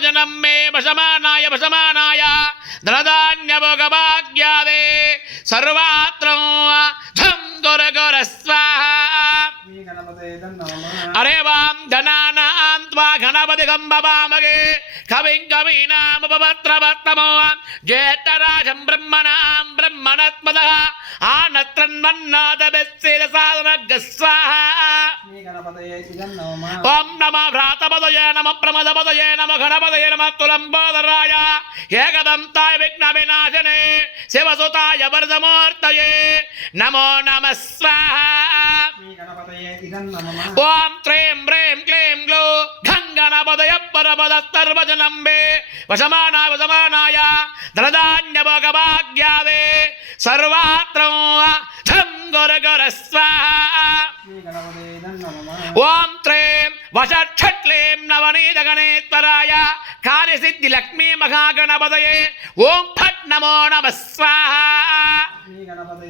सर्वजनं मे वशमानाय धनधान्यभोगभाग्यादे सर्वात्र झं गुर गुर स्वाहा अरे वां धनानां त्वा गणपतिगं भवामहे कविं कवीनामुपवक्त्रवक्त्रमो ज्येष्ठराजं ब्रह्मणां ब्रह्मणस्पदः आनत्रन्मन्नादभिस्सेदसाधनग् स्वाहा ओं नमः भ्रातपदये नमः प्रमदपदये नमः गणपतये नमः तुलम्बोदराय एकदन्ताय विघ्नविनाशिने शिवसुताय वरदमूर्तये नमो नमः स्वाहा ओं त्रीं ह्रीं क्लीं ग्लू गणपतये परपदस्तर्वजनं मे वशमानाय धनधान्यभोगभाग्यादे सर्वात्र झं गुर गुर स्वाहा ओं त्रीं वषट्क्लीं नवनीतगणेश्वराय कार्यसिद्धिलक्ष्मी महागणपतये ओं फट् नमो नमः स्वाहा।